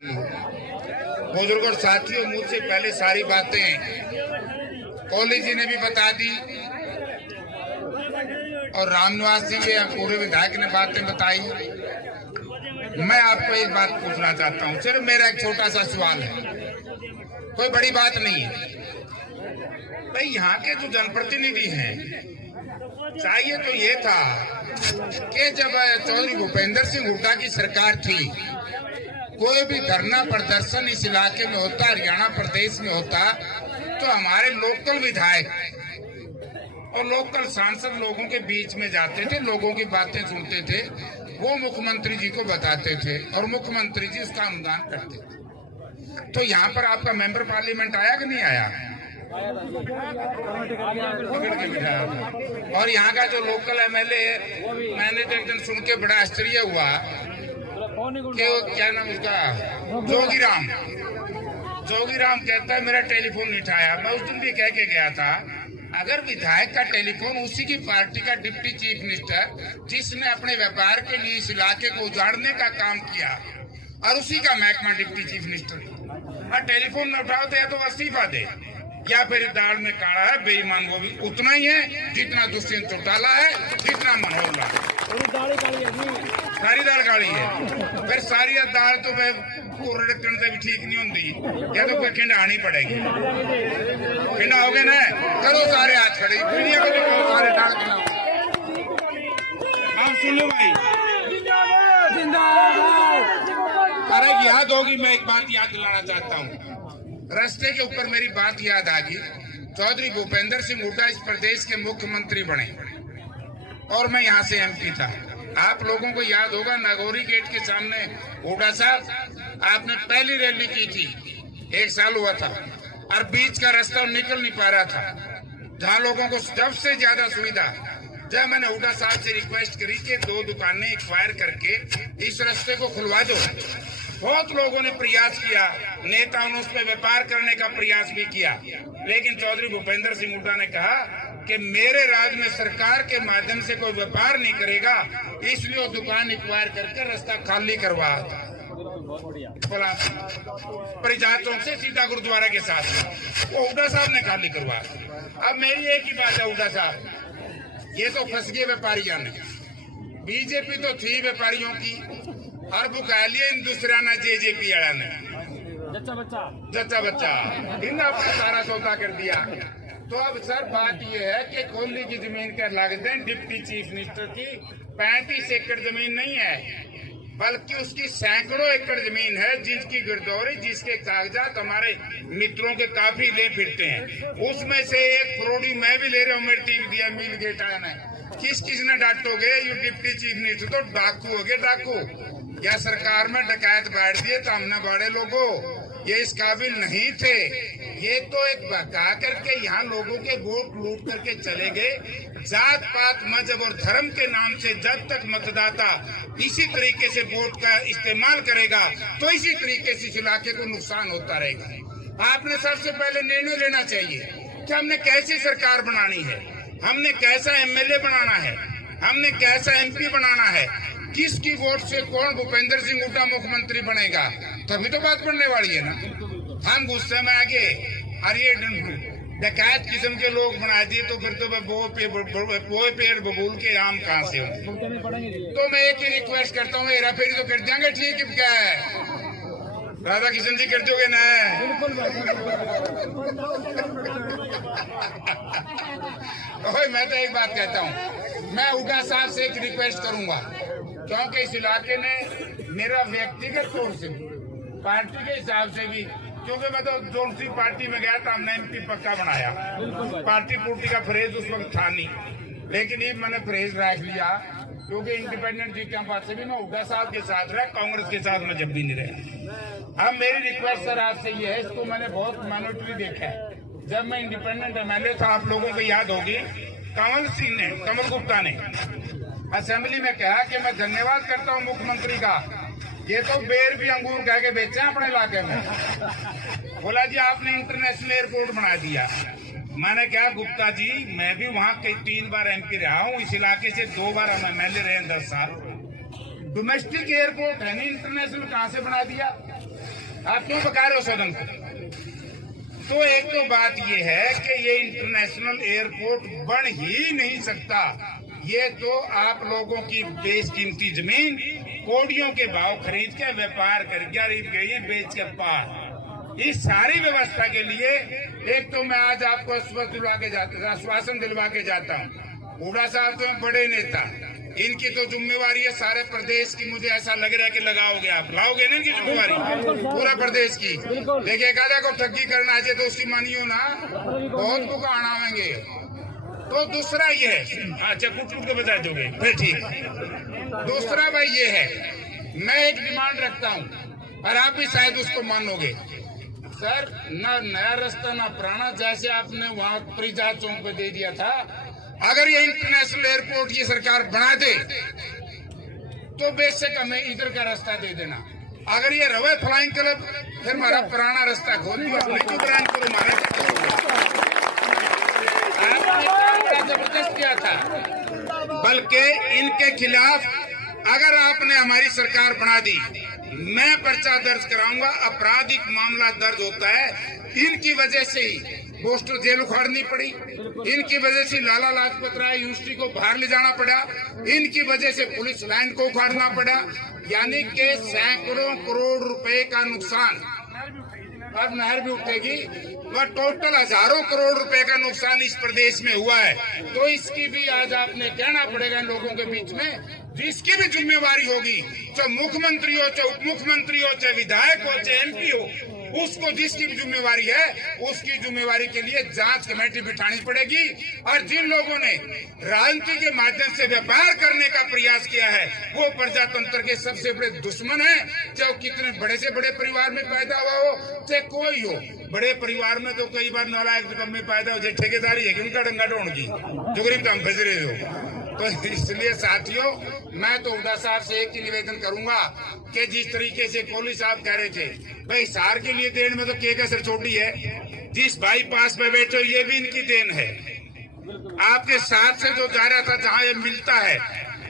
बुजुर्ग और साथियों, मुझसे पहले सारी बातें कोहली जी ने भी बता दी और रामनिवास जी के पूरे विधायक ने बातें बताई। मैं आपको एक बात पूछना चाहता हूं, सिर्फ मेरा एक छोटा सा सवाल है, कोई बड़ी बात नहीं है। भाई यहाँ के जो जनप्रतिनिधि हैं, चाहिए तो ये था कि जब चौधरी भूपेंद्र सिंह हुड्डा की सरकार थी, कोई भी धरना प्रदर्शन इस इलाके में होता, हरियाणा प्रदेश में होता, तो हमारे लोकल विधायक और लोकल सांसद लोगों के बीच में जाते थे, लोगों की बातें सुनते थे, वो मुख्यमंत्री जी को बताते थे और मुख्यमंत्री जी उसका अनुदान करते थे। तो यहाँ पर आपका मेंबर पार्लियामेंट आया कि नहीं आया? और यहाँ का जो लोकल एमएलए, मैंने तो एक दिन सुन के बड़ा आश्चर्य हुआ कि क्या नाम उसका, जोगीराम कहता है मेरा टेलीफोन नहीं उठाया। मैं उस दिन भी कह के गया था, अगर विधायक का टेलीफोन उसी की पार्टी का डिप्टी चीफ मिनिस्टर, जिसने अपने व्यापार के लिए इस इलाके को उजाड़ने का काम किया और उसी का महकमा डिप्टी चीफ मिनिस्टर, और टेलीफोन न उठाओ तो या तो इस्तीफा दे या फिर दाल में काढ़ा है, बेईमान वो भी उतना ही है जितना दुष्यंत चौटाला है, जितना मनोहर लाल। सारी दाल काली है, फिर सारी दाल तो रखने से भी ठीक नहीं होती, या तो फिर खिंडानी पड़ेगी। खिंडा हो गया ना, करो सारे हाथ खड़े, दुनिया में सारे दाल खिलाओ। आप सुनो भाई, अरे याद होगी, मैं एक बात याद दिलाना चाहता हूँ। रास्ते के ऊपर मेरी बात याद आ गई, चौधरी भूपेंद्र सिंह हुड्डा इस प्रदेश के मुख्यमंत्री बने और मैं यहाँ से एमपी था। आप लोगों को याद होगा, नागौरी गेट के सामने हुड्डा साहब आपने पहली रैली की थी, 1 साल हुआ था, और बीच का रास्ता निकल नहीं पा रहा था, जहाँ लोगों को सबसे ज्यादा सुविधा। जब मैंने हुड्डा साहब से रिक्वेस्ट करी कि 2 दुकानें एक्वायर करके इस रास्ते को खुलवा दो, बहुत लोगों ने प्रयास किया, नेताओं ने उस पर व्यापार करने का प्रयास भी किया, लेकिन चौधरी भूपेंद्र सिंह हुड्डा ने कहा कि मेरे राज में सरकार के माध्यम से कोई व्यापार नहीं करेगा, इसलिए वो दुकान एक्वायर करके रास्ता खाली करवा परिजात चौक से सीधा गुरुद्वारा के साथ वो हुड्डा साहब ने खाली करवा। अब मेरी एक ही बात है, हुड्डा साहब ये तो फंस गए व्यापारियों ने, बीजेपी तो थी व्यापारियों की, और बुका लिए हिंदुस्ताना जेजेपी वाला ने जच्चा बच्चा इन अपना सारा सौदा कर दिया। तो अब सर बात यह है कि कोहली की जमीन के लागत डिप्टी चीफ मिनिस्टर की 35 एकड़ जमीन नहीं है, बल्कि उसकी सैकड़ों एकड़ जमीन है, जिसकी गिरदौरी, जिसके कागजात हमारे मित्रों के काफी ले फिरते हैं। उसमें से एक फरोड़ी मैं भी ले रहा हूँ, मेरी टीम दिया मिल गेट आना। किस ने डांटोगे? यू डिप्टी चीफ मिनिस्टर तो डाकू हो गए, डाकू। या सरकार में डकैत बैठ दिए तो हमने बड़े लोगों ये इस काबिल नहीं थे। ये तो एक बका करके यहाँ लोगों के वोट लूट करके चले गए। जात पात मजहब और धर्म के नाम से जब तक मतदाता इसी तरीके से वोट का इस्तेमाल करेगा, तो इसी तरीके से इस इलाके को नुकसान होता रहेगा। आपने सबसे पहले निर्णय लेना चाहिए कि हमने कैसी सरकार बनानी है, हमने कैसा एमएलए बनाना है, हमने कैसा एमपी बनाना है, किसकी वोट से कौन भूपेंद्र सिंह हुड्डा मुख्यमंत्री बनेगा, तभी तो बात बनने वाली है ना। हम गुस्से में आगे अरे डकैत किस्म के लोग बना दिए, तो फिर तो वो पेड़ बबूल के आम कहाँ से होंगे। तो मैं एक ही रिक्वेस्ट करता हूँ, हेरा फेरी तो कर देंगे, ठीक है, क्या है राधा किशन जी कर दोगे ना? मैं तो एक बात कहता हूँ, मैं हुड्डा साहब से एक रिक्वेस्ट करूंगा, क्योंकि इस इलाके ने मेरा व्यक्तिगत तौर से, पार्टी के हिसाब से भी, क्योंकि मैं तो जोन सी पार्टी में गया था, हमने एमपी पक्का बनाया, पार्टी पुर्टी का फ्रेज उस वक्त था नहीं, लेकिन ये मैंने फ्रेज रख लिया, क्योंकि इंडिपेंडेंट जी के पास से भी मैं हुड्डा साहब के साथ रहा, कांग्रेस के साथ मैं जब भी नहीं रहा। अब मेरी रिक्वेस्ट सर आपसे ये है, इसको मैंने बहुत माइनॉरिटी देखा है। जब मैं इंडिपेंडेंट एमएलए था, आप लोगों को याद होगी, कमल गुप्ता ने असेंबली में कहा कि मैं धन्यवाद करता हूं मुख्यमंत्री का, ये तो बेर भी अंगूर कह के बेचे अपने इलाके में। बोला जी आपने इंटरनेशनल एयरपोर्ट बना दिया। मैंने कहा गुप्ता जी, मैं भी वहां 3 बार एमपी रहा हूं, इस इलाके से 2 बार हम एमएलए रहे 10 साल। डोमेस्टिक एयरपोर्ट है नहीं, इंटरनेशनल कहां से बना दिया? आप क्यों बका रहे हो सदन को? तो एक तो बात ये है कि ये इंटरनेशनल एयरपोर्ट बन ही नहीं सकता। ये तो आप लोगों की बेशकीमती जमीन कोड़ियों के भाव खरीद के व्यापार कर गरीब गई बेच के पार। इस सारी व्यवस्था के लिए एक तो मैं आज आपको आश्वासन दिलवा के जाता हूँ, हुड्डा साहब तो बड़े नेता, इनकी तो जिम्मेवारी है सारे प्रदेश की। मुझे ऐसा लग रहा है कि लगाओगे, आप लाओगे ना इनकी जिम्मेवारी पूरा प्रदेश की। देखिए काले को ठगी करना आ जाए तो उसकी मानियो ना, बहुत बुका आनावेंगे। तो दूसरा ये है, अच्छा कुछ कुछ बता दोगे फिर ठीक। दूसरा भाई ये है, मैं एक डिमांड रखता हूँ और आप भी शायद उसको मानोगे सर, ना नया रास्ता ना पुराना, जैसे आपने वहाँ परिजा चौक पे दे दिया था। अगर ये इंटरनेशनल एयरपोर्ट ये सरकार बना दे तो बेशक हमें इधर का रास्ता दे देना। अगर ये रवे फ्लाइंग क्लब फिर हमारा पुराना रास्ता खोल दिया, आपने जबरदस्त किया था। बल्कि इनके खिलाफ अगर आपने हमारी सरकार बना दी, मैं पर्चा दर्ज कराऊंगा। आपराधिक मामला दर्ज होता है, इनकी वजह से ही पोस्टल जेल उखाड़नी पड़ी, इनकी वजह से लाला लाजपत राय यूनिवर्सिटी को बाहर ले जाना पड़ा, इनकी वजह से पुलिस लाइन को उखाड़ना पड़ा। यानी कि सैकड़ों करोड़ रुपए का नुकसान, अब नहर भी उठेगी, वह टोटल हजारों करोड़ रुपए का नुकसान इस प्रदेश में हुआ है। तो इसकी भी आज आपने कहना पड़ेगा लोगों के बीच में, जिसकी भी जिम्मेवारी होगी, चाहे मुख्यमंत्री हो, चाहे उप मुख्यमंत्री हो, चाहे विधायक हो, चाहे एमपी हो, उसको जिसकी भी जिम्मेवारी है उसकी जिम्मेवारी के लिए जांच कमेटी बिठानी पड़ेगी। और जिन लोगों ने राजनीति के माध्यम से व्यापार करने का प्रयास किया है वो प्रजातंत्र के सबसे बड़े दुश्मन है, चाहे कितने बड़े से बड़े परिवार में पैदा हुआ हो, चाहे कोई हो। बड़े परिवार में तो कई बार नालायक रकम में पैदा हो जाए, ठेकेदारी है कि उनका डंगा ढोंड की जो गरीब काम फजरे हो। तो इसलिए साथियों, मैं तो हुड्डा साहब से एक ही निवेदन करूंगा कि जिस तरीके से कोहली साहब कह रहे थे भाई हिसार के लिए देन में तो के कसर छोटी है, जिस बाईपास पे बैठो ये भी इनकी देन है। आपके साथ से जो जा रहा था जहाँ ये मिलता है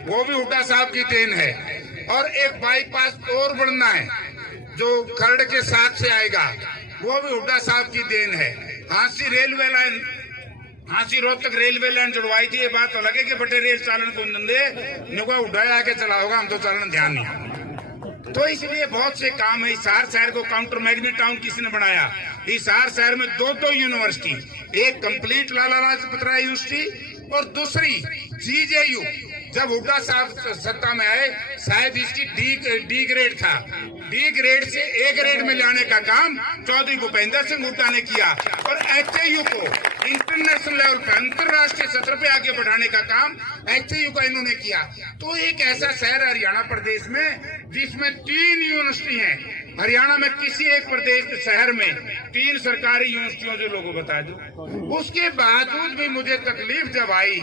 वो भी हुड्डा साहब की देन है। और एक बाईपास और बनना है जो खरड़ के साथ से आएगा, वो भी हुड्डा साहब की देन है। Hansi railway line, Hansi Rohtak railway line जुड़वाई थी, ये बात अलग है कि बटे रेल चालन को नंदे उड़ाया के चला होगा, हम तो चालन ध्यान नहीं। तो इसलिए बहुत से काम है। हिसार शहर को काउंटर मैग्नेट टाउन किसने बनाया? हिसार शहर में दो यूनिवर्सिटी, एक कंप्लीट लाला लाजपत राय यूनिवर्सिटी और दूसरी जीजेयू। जब हुड्डा साहब सत्ता में आए शायद इसकी डी ग्रेड था, डी ग्रेड से ए ग्रेड में लाने का काम चौधरी भूपेंद्र सिंह हुड्डा ने किया और एचएयू को इंटरनेशनल लेवल पे अंतर्राष्ट्रीय सत्र पे आगे बढ़ाने का काम एचएयू का इन्होंने किया। तो एक ऐसा शहर हरियाणा प्रदेश में जिसमें 3 यूनिवर्सिटी हैं। हरियाणा में किसी एक प्रदेश शहर में 3 सरकारी यूनिवर्सिटियों से लोगों बता दो। उसके बावजूद भी मुझे तकलीफ जब आई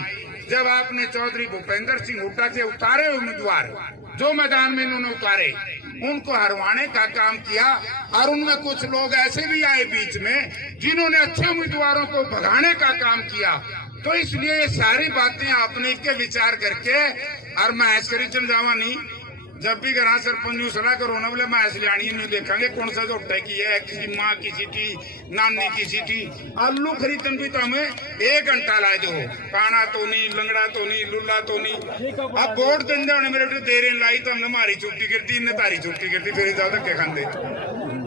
जब आपने चौधरी भूपेंद्र सिंह हुड्डा से उतारे उम्मीदवार जो मैदान में इन्होंने उतारे उनको हरवाने का काम किया। और उनमें कुछ लोग ऐसे भी आए बीच में जिन्होंने अच्छे उम्मीदवारों को भगाने का काम किया। तो इसलिए ये सारी बातें आपने इसके विचार करके, और मैं ऐसे करी चल जावा नहीं, जब भी घर सरपंच सलाह करो ना बोले मैं इसलिए आनी नहीं देखेंगे कौन सा जो की है, किसी माँ की सीटी, नानी की सीटी। आलू खरीदन भी तो हमें 1 घंटा ला दो, काना तो नहीं, लंगड़ा तो नहीं, लुल्ला तो नहीं। अब वोट देंगे उन्हें मेरे देर लाई तो हमने हमारी छुट्टी करती, इन्हें तारी छुट्टी करती, फिर ज्यादा क्या खाते।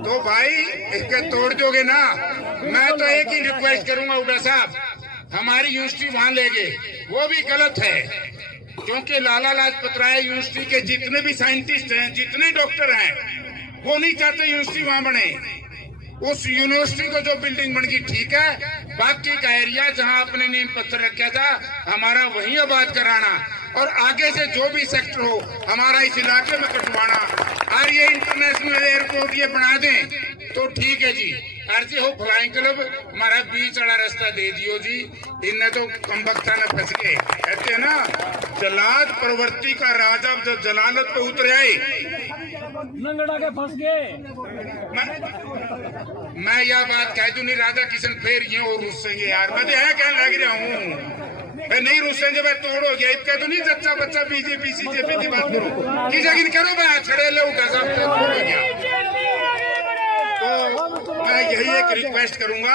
तो भाई इसके तोड़ दोगे ना। मैं तो एक ही रिक्वेस्ट करूंगा हुड्डा साहब, हमारी यूनिवर्सिटी वहां ले गए वो भी गलत है, क्योंकि लाला लाजपत राय यूनिवर्सिटी के जितने भी साइंटिस्ट हैं, जितने डॉक्टर हैं, वो नहीं चाहते यूनिवर्सिटी वहां बने। उस यूनिवर्सिटी को जो बिल्डिंग बन गई ठीक है, बाकी का एरिया जहां आपने नींव पत्थर रखा था हमारा वहीं आबाद कराना और आगे से जो भी सेक्टर हो हमारा इस इलाके में कटवाना। और ये इंटरनेशनल एयरपोर्ट ये बना दें तो ठीक है जी। अर्जी हो फ्लाइंग क्लब हमारा बीच वाला रास्ता दे दियो जी। इनने तो कमबख्ता न फंस गए, कहते हैं ना जलाद प्रवृत्ति का राजा जब जलालत पे उतर आए लंगड़ा के फंस गए। मैं यह बात कह दूं नहीं, राधा किशन फिर ये और रुसेंगे यार, मैं है कहने लग रहा हूँ नहीं रुसेंगे भाई, तोड़ हो गया कह दो नहीं, जच्चा बच्चा बीजेपी सीजेपी की बात करो कि जगह करो भाई, छड़े ले उठा सब तोड़ हो गया। यही एक रिक्वेस्ट करूंगा,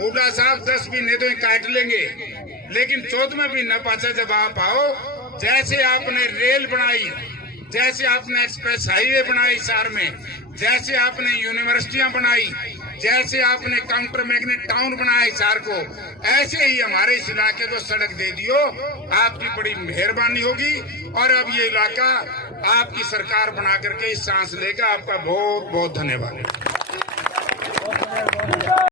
हुड्डा साहब 10 महीने तो काट लेंगे, लेकिन 14वें महीना पाचा जब आप आओ, जैसे आपने रेल बनाई, जैसे आपने एक्सप्रेस हाईवे बनाई शहर में, जैसे आपने यूनिवर्सिटियां बनाई, जैसे आपने काउंटर मैग्नेट टाउन बनाया शहर को, ऐसे ही हमारे इस इलाके को सड़क दे दियो, आपकी बड़ी मेहरबानी होगी। और अब ये इलाका आपकी सरकार बना करके इस सांस लेगा। आपका बहुत बहुत धन्यवाद।